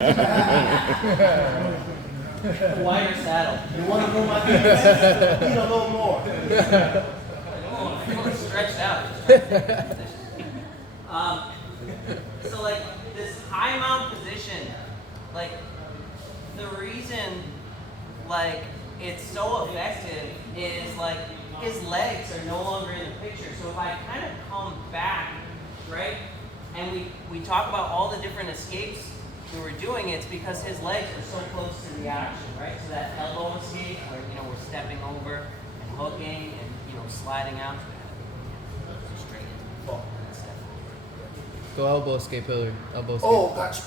The wider saddle. You want to know my defense? Eat a little more. Oh, I'm feeling stretched out. So like this high mount position, like the reason like it's so effective is like his legs are no longer in the picture. So if I kind of come back, right, and we talk about all the different escapes we were doing, it's because his legs are so close to the action, right? So that elbow escape where we're stepping over and hooking and sliding out. Straight in, fall, and step over. Go elbow escape, Hillary. Elbow escape. Oh, gotcha.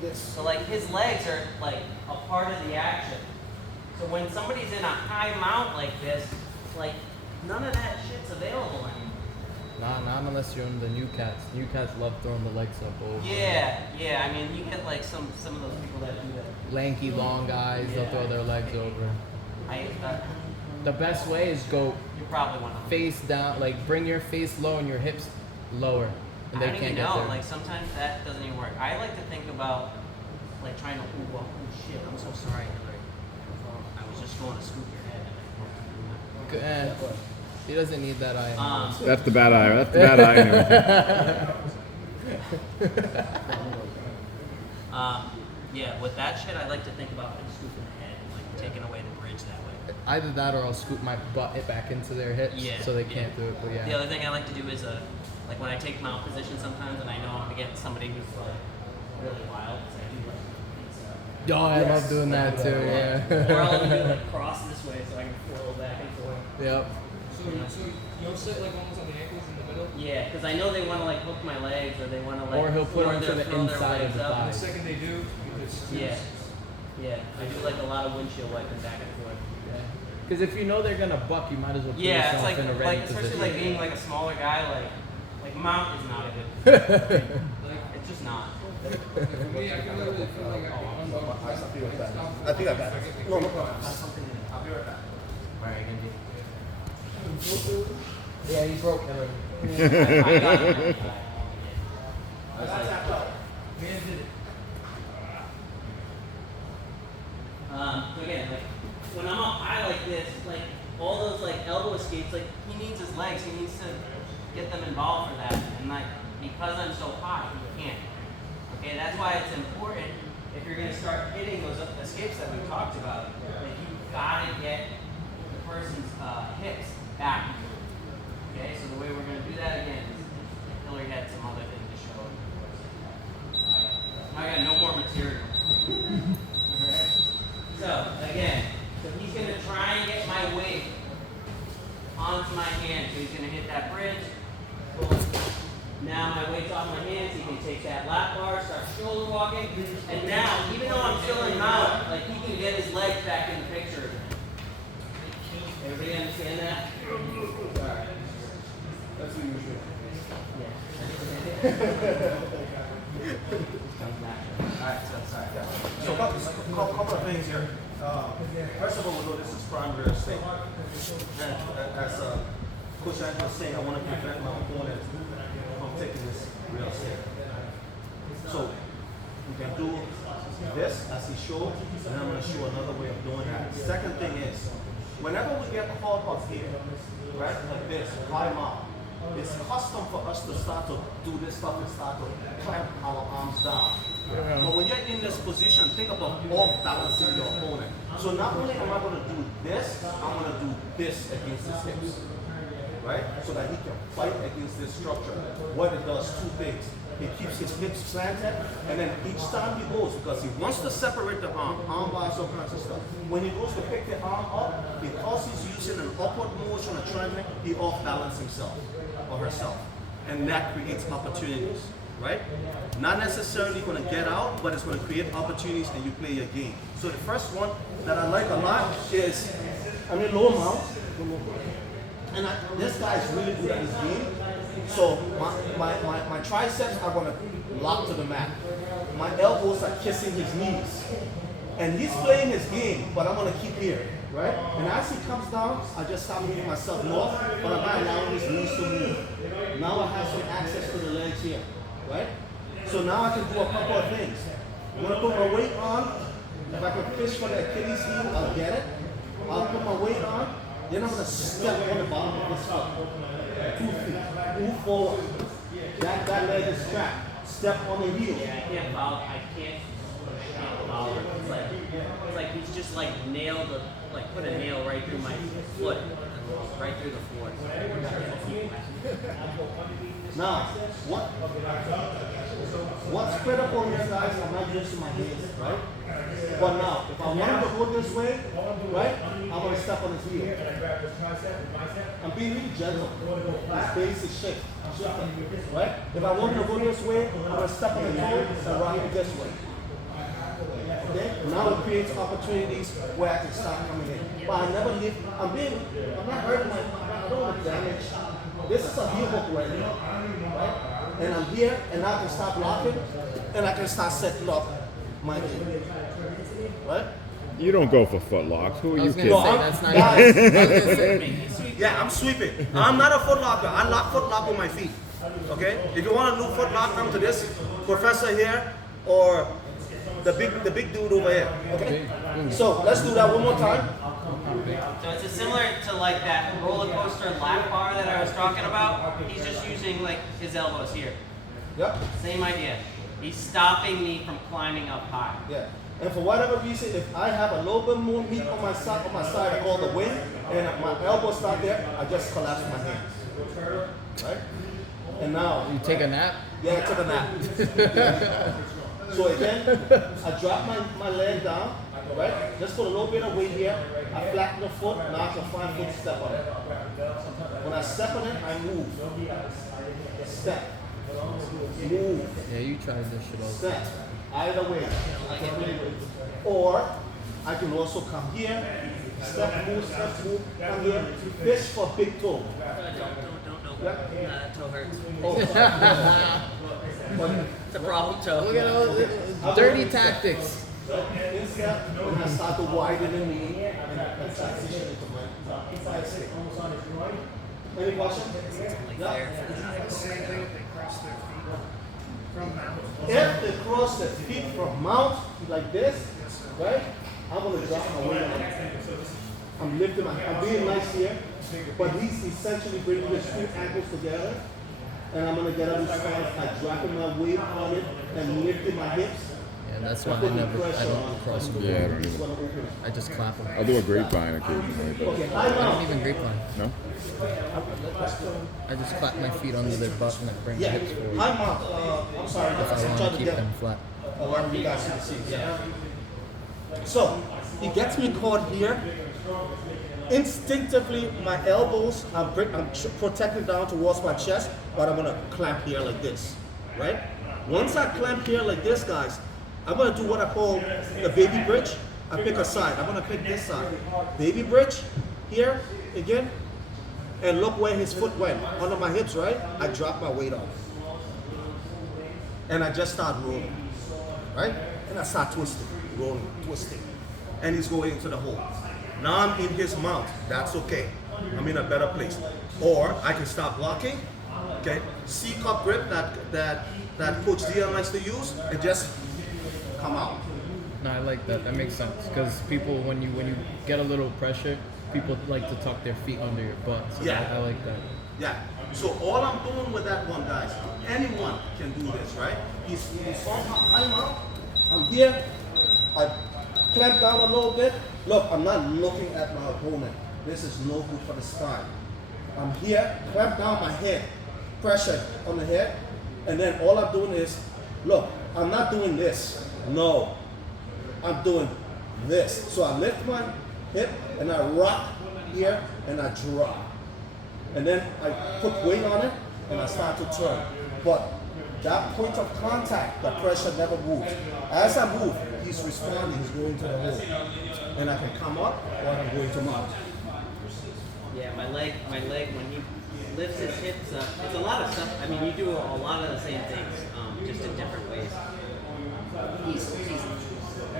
This. So like his legs are like a part of the action. So when somebody's in a high mount like this, like none of that shit's available anymore. Not unless you're in the new cats. New cats love throwing the legs up over. Yeah. I mean, you get like some of those people that do that. Lanky, long guys, they'll throw their legs over. The best way is go You probably want to. face down, like bring your face low and your hips lower, and I they don't can't even get know. there. Like sometimes that doesn't even work. I like to think about like trying to. Oh shit! I'm so sorry, Hillary. I was just going to scoop your head. He doesn't need that eye. That's the bad eye. That's the bad eye. And everything. Yeah, with that shit, I like to think about like scooping the head and like taking away the bridge that way. Either that or I'll scoop my butt back into their hips so they can't do it. But The other thing I like to do is like when I take mount position sometimes and I know I'm against somebody who's like really wild, because I do like these, Oh, I love doing that too. or I'll do Yeah. like cross this way so I can flow back and forth. Yep. So you'll sit like almost on the ankles in the middle? Yeah, because I know they want to like hook my legs or they want to like. Or he'll put throw them to their- the throw their inside of legs the up. thigh. The second they do, you just Yeah, I do like a lot of windshield wiping back and forth. Because if you know they're gonna buck, you might as well put Yeah, it's yourself like in a ready especially position. like being like a smaller guy, like mount is not a good. It's just not. for me, I can literally feel like I can unbuckle. I think I got it. No problem. I'll be right back. Where are you gonna be? Yeah, he broke Hillary. I got it. Man did it. So again, like when I'm up high like this, like all those like elbow escapes, like he needs his legs, he needs to get them involved for that, and like because I'm so high, he can't. Okay, that's why it's important if you're gonna start hitting those escapes that we talked about, that you gotta get the person's hips back. Okay, so the way we're gonna do that again is Hillary had some other thing to show. I got no more material. Alright. So again, so he's gonna try and get my weight onto my hand. So he's gonna hit that bridge. Boom. Now my weight's off my hands. He can take that lap bar, start shoulder walking, and now even though I'm still in mount, like he can get his legs back in the picture again. Everybody understand that? Alright. That's what you should. Alright, so sorry. So a couple of things here. First of all, we know this is prime real estate. And as Coach Andrew was saying, I want to prevent my opponent from taking this real estate. So we can do this as he showed, and then I'm going to show another way of doing that. Second thing is, whenever we get caught up here, right, like this, climb up, it's custom for us to start to do this stuff and start to clamp our arms down. But when you're in this position, think about off balancing your opponent. So not only am I going to do this, I'm going to do this against his hips, right? So that he can fight against this structure. What it does, two things. It keeps his hips planted, and then each time he goes, because he wants to separate the arm bars, all kinds of stuff. When he goes to pick the arm up, because he's using an upward motion, a trembling, he off balance himself or herself. And that creates opportunities, right? Not necessarily going to get out, but it's going to create opportunities and you play your game. So the first one that I like a lot is, I'm in low mount, and this guy is really good at his game. So my triceps are going to lock to the mat. My elbows are kissing his knees. And he's playing his game, but I'm going to keep here, right? And as he comes down, I just start moving myself north, but I'm not allowing his knees to move. Now I have some access to the legs here, right? So now I can do a couple of things. When I put my weight on, if I can fish for the Achilles heel, I'll get it. I'll put my weight on, then I'm gonna step on the bottom of this foot. 2 feet. Move forward. That leg is strapped. Step on the heel. Yeah, I can't follow. It's like he's just like nailed put a nail right through my foot, right through the floor. Now, what's spread up on here, guys, I'm not using my hands, right? But now, if I want to go this way, right, I'm going to step on his heel. I'm being really gentle. His base is shifting, right? If I want to go this way, I'm going to step on the toe and rock it this way. Okay? Now it creates opportunities where I can start coming in. But I never leave. I'm not hurting I don't want to damage. This is a heel hook right now, right? And I'm here, and I can start blocking, and I can start setting up my game, right? You don't go for foot locks. Who are I you was gonna kidding? say that's not. Guys, I was gonna say, yeah, I'm sweeping. I'm not a foot locker. I lock foot lock with my feet. Okay? If you want a new foot lock, come to this professor here or the big dude over here. Okay? So let's do that one more time. So it's similar to like that roller coaster lap bar that I was talking about. He's just using like his elbows here. Yep. Same idea. He's stopping me from climbing up high. Yeah. And for whatever reason, if I have a little bit more meat on my side, I call the wind, and my elbows start there, I just collapse my hands. Right? And now, you take a nap. yeah, I took a nap. So again, I drop my leg down, right? Just put a little bit of weight here. I flatten the foot, now I can find foot step on it. When I step on it, I move. Step. Move. Yeah, you tried this shit all. Step. Either way, I can play with it. Or I can also come here, step, move, come here, fish for big toe. Don't. Yep. That toe hurts. Oh, but It's a problem toe. Look at all the dirty tactics. instead, when I start to widen the knee and transition into my side stick. Any question? If they cross their feet from mount like this, right? I'm gonna drop my weight on it. I'm lifting I'm being nice here, but he's essentially bringing his two ankles together, and I'm gonna get out of his stance by dropping my weight on it and lifting my hips. Yeah, that's why I don't cross them. Yeah, I don't He's either. gonna open. I just clap them. I'll do a grapevine occasionally. But Okay, high I don't mount. even grapevine. no? I just clap my feet under their butt and I bring my Yeah, hips forward. high mount. I'm sorry, If guys. I I'm want trying to to keep get them flat. a lot of you guys can see. Yeah. So he gets me caught here. Instinctively, my elbows, I'm protected down towards my chest, but I'm gonna clamp here like this, right? Once I clamp here like this, guys, I'm gonna do what I call the baby bridge. I pick a side. I'm gonna pick this side. Baby bridge here again, and look where his foot went under my hips, right? I drop my weight off, and I just start rolling, right? And I start twisting, rolling, twisting, and he's going into the hole. Now I'm in his mount. That's okay. I'm in a better place. Or I can stop blocking. Okay, C-cup grip that Coach Dion likes to use, and just come out. No, I like that. That makes sense because people, when you get a little pressure, people like to tuck their feet under your butt. So Yeah. I like that. Yeah. So all I'm doing with that one, guys, anyone can do this, right? He's on high mount. I'm here. I clamp down a little bit. Look, I'm not looking at my opponent. This is no good for the spine. I'm here, clamp down my head, pressure on the head, and then all I'm doing is, look, I'm not doing this. No, I'm doing this. So I lift my hip and I rock here and I drop. And then I put weight on it and I start to turn. But that point of contact, the pressure never moves. As I move, he's responding, he's going to the hole. And I can come up or I'm going to mount. Yeah, my leg, when he lifts his hips up, it's a lot of stuff. I mean, you do a lot of the same things, just in different ways. He's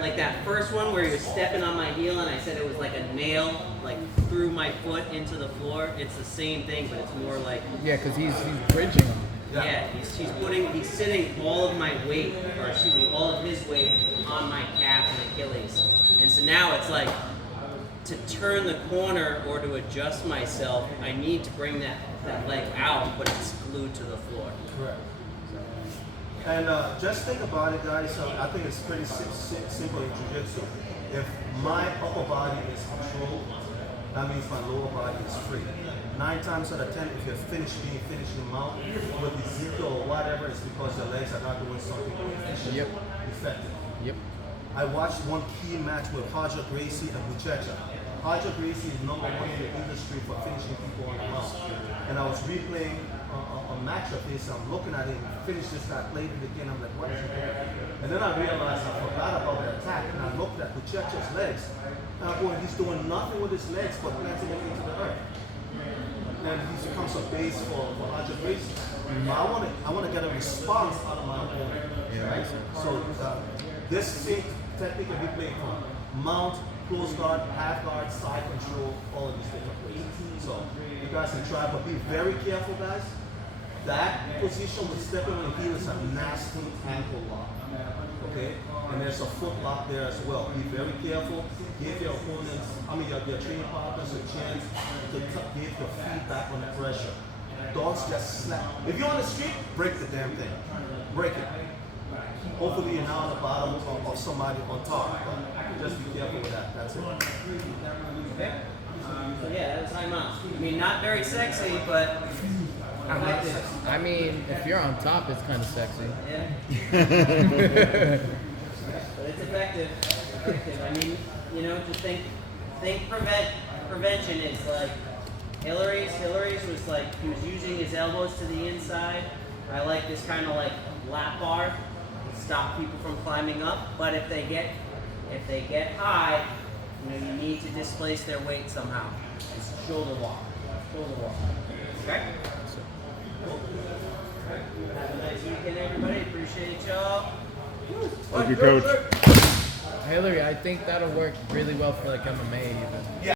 like that first one where you're stepping on my heel and I said it was like a nail, like through my foot into the floor. It's the same thing, but it's more like, Yeah, because he's bridging them. yeah, he's sitting all of my weight, or excuse me, all of his weight on my calf and Achilles. And so now it's like to turn the corner or to adjust myself, I need to bring that leg out, but it's glued to the floor. Correct. And just think about it, guys. I think it's pretty simple in jiu-jitsu. If my upper body is controlled, that means my lower body is free. 9 times out of 10, if you're finishing mount with Ezekiel or whatever, it's because your legs are not doing something efficient, Yep. effective. Yep. I watched one key match with Roger Gracie and Buchecha. Roger Gracie is #1 in the industry for finishing people on the mount. And I was replaying a match of his. I'm looking at him, finish this guy, played it again. I'm like, what is he doing? And then I realized I forgot about the attack, and I looked at Buchecha's legs. And I'm going, he's doing nothing with his legs but planting them into the earth. And he becomes a base for Roger Gracie. But I want to get a response out of my opponent. Right? So this same technique can be played from mount, close guard, half guard, side control, all of these different ways. So you guys can try, but be very careful, guys. That position with stepping on the heel is a nasty ankle lock. Okay? And there's a foot lock there as well. Be very careful. Give your opponents, your training partners a chance to give your feet back on the pressure. Don't just slap. If you're on the street, break the damn thing. Break it. Hopefully you're now on the bottom of somebody on top. But just be careful with that. That's it. Okay. So yeah, that was high mount. I mean, not very sexy, but effective. I mean, if you're on top, it's kind of sexy. Yeah. But it's effective. I mean, just think prevention is like Hillary's was like, he was using his elbows to the inside. I like this kind of like lap bar to stop people from climbing up. But if they get high, you need to displace their weight somehow. It's shoulder walk. Okay? Cool. Have a nice weekend, everybody. Appreciate y'all. Thank you, Coach. Hillary, I think that'll work really well for like MMA even.